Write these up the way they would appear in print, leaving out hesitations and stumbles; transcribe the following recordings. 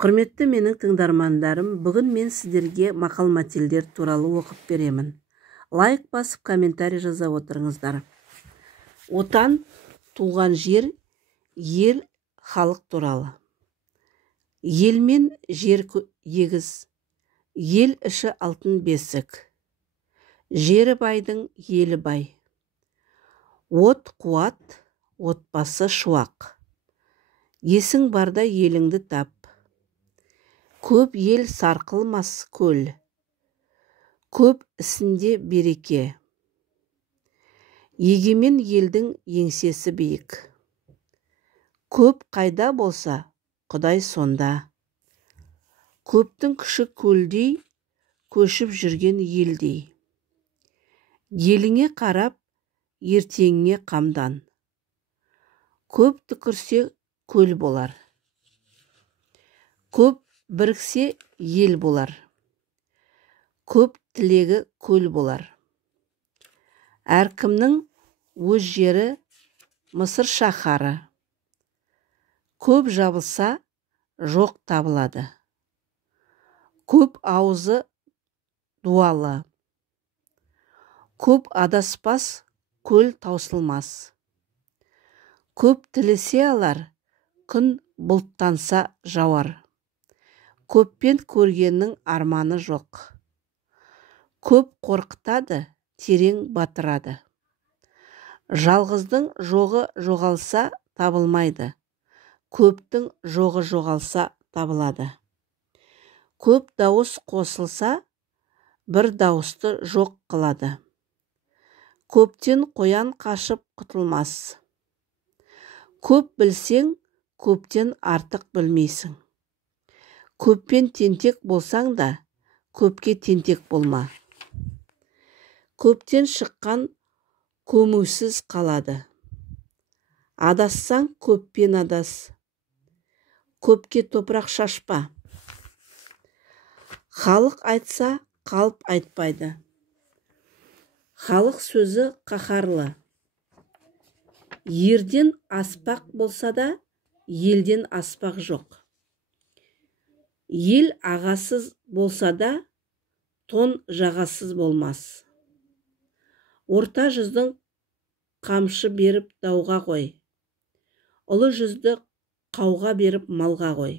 Құрметті менің тыңдармандарым, бүгін мен сіздерге мақал-мәтелдер туралы оқып беремін. Лайк басып, комментарий жаза отырыңыздар. Отан, туған жер, ел, халық туралы. Ел мен жер егіз, ел іші алтын бесік. Жері байдың, елі бай. От қуат, отбасы шуақ. Есің барда еліңді тап. Көп ел сарқылмас көл. Көп ісінде береке. Егемен елдің еңсесі биік. Көп қайда болса, Құдай сонда. Көптің күші көлдей, көшіп жүрген елдей. Еліңе қарап, ертеңіңе қамдан. Көп түкірсе, көл болар. Көп біріксе, ел болар. Көп тілегі көл болар. Әркімнің өз жері Мысыр шаһары. Көп жабылса, жоқ табылады. Көп аузы дуалы. Көп адаспас, көл таусылмас. Көп тілесе алар, күн бұлттанса жауар. Көппен көргеннің арманы жоқ. Көп қорқытады, терең батырады. Жалғыздың жоғы жоғалса, табылмайды. Көптің жоғы жоғалса, табылады. Көп дауыс қосылса, бір дауысты жоқ қылады. Көптен қоян қашып құтылмас. Көп білсең, көптен артық білмейсің. Көппен тентек болсаң да, көпке тентек болма. Көптен шыққан көмусіз қалады. Адассаң, көппен адас. Көпке топырақ шашпа. Халық айтса, қалып айтпайды. Халық сөзі қаһарлы. Ерден аспақ болса да, елден аспақ жоқ. Ел ағасыз болса да, тон жағасыз болмас. Орта жүздің қамшы беріп дауға қой. Ұлы жүзді қауға беріп малға қой.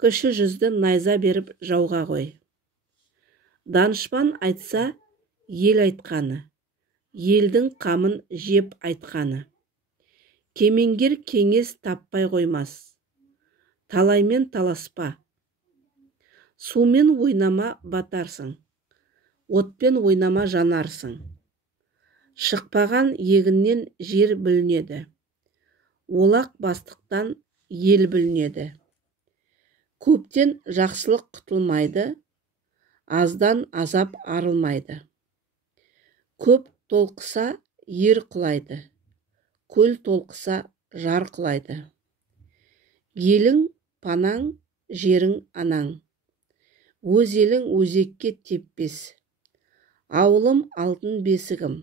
Кіші жүзді найза беріп жауға қой. Данышпан айтса, ел айтқаны. Елдің қамын жеп айтқаны. Кемеңгер кеңес таппай қоймас. Талаймен таласпа. Сумен ойнама батарсың. Отпен ойнама жанарсың. Шықпаған егіннен жер бүлінеді. Олақ бастықтан ел бүлінеді. Көптен жақсылық құтылмайды. Аздан азап арылмайды. Көп толқыса, ер құлайды. Көл толқыса, жар құлайды. Елің панаң, жерің анаң. Өз елің өзекке теппес. Ауылым алтын бесігім.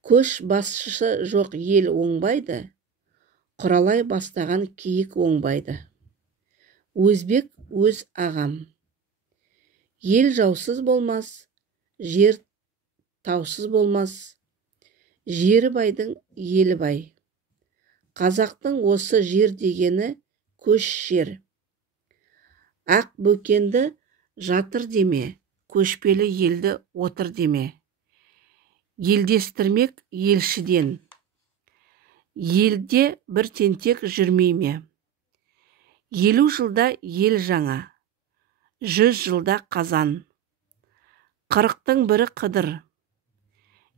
Көш басшысы жоқ ел оңбайды. Құралай бастаған киік оңбайды. Өзбек өз ағам. Ел жаусыз болмас, жер таусыз болмас. Жері байдың елі бай. Қазақтың осы жер дегені көш жер. Ақ бөкенді жатыр деме, көшпелі елді отыр деме. Елдестірмек елшіден. Елде бір тентек жүрмей ме? 50 жылда ел жаңа, 100 жылда қазан. 40-тың бірі қыдыр.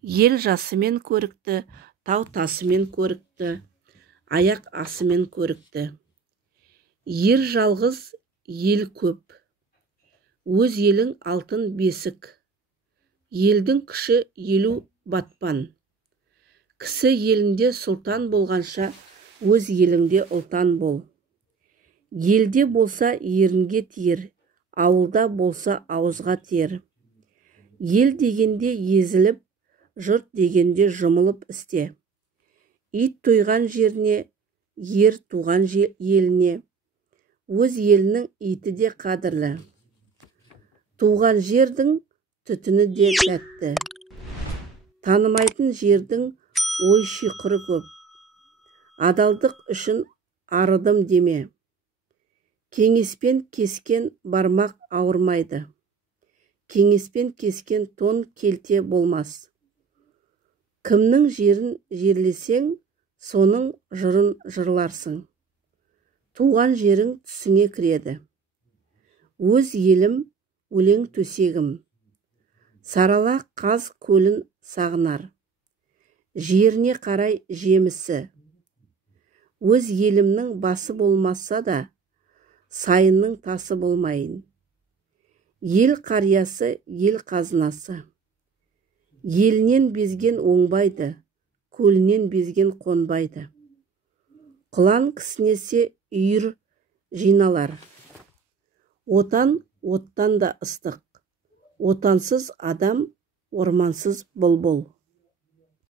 Ел жасымен көрікті, тау тасымен көрікті, аяқ асымен көрікті. Ер жалғыз, ел көп. Өз елің алтын бесік. Елдің күші 50 батпан. Кісі елінде сұлтан болғанша, өз еліңде ұлтан бол. Елде болса ерінге тиер, ауылда болса ауызға тиер. Ел дегенде езіліп, жұрт дегенде жұмылып істе. Ит тойған жеріне, ер туған еліне, өз елінің иті де қадірлі. Туған жердің түтіні де тәтті. Танымайтын жердің ой шиқыры көп. Адалдық үшін арыдым деме. Кеңеспен кескен бармақ ауырмайды. Кеңеспен кескен тон келте болмас. Кімнің жерін жерлесең, соның жырын жырларсың. Туған жерің түсіңе кіреді. Өз елім өлең төсегім. Сарала қаз көлін сағынар. Жеріне қарай жемісі. Өз елімнің басы болмаса да, сайынның тасы болмайын. Ел қариясы, ел қазынасы. Елінен безген оңбайды, көлінен безген қонбайды. Құлан кісінесе үйір жиналар. Отан оттан да ыстық. Отансыз адам, ормансыз бұлбұл.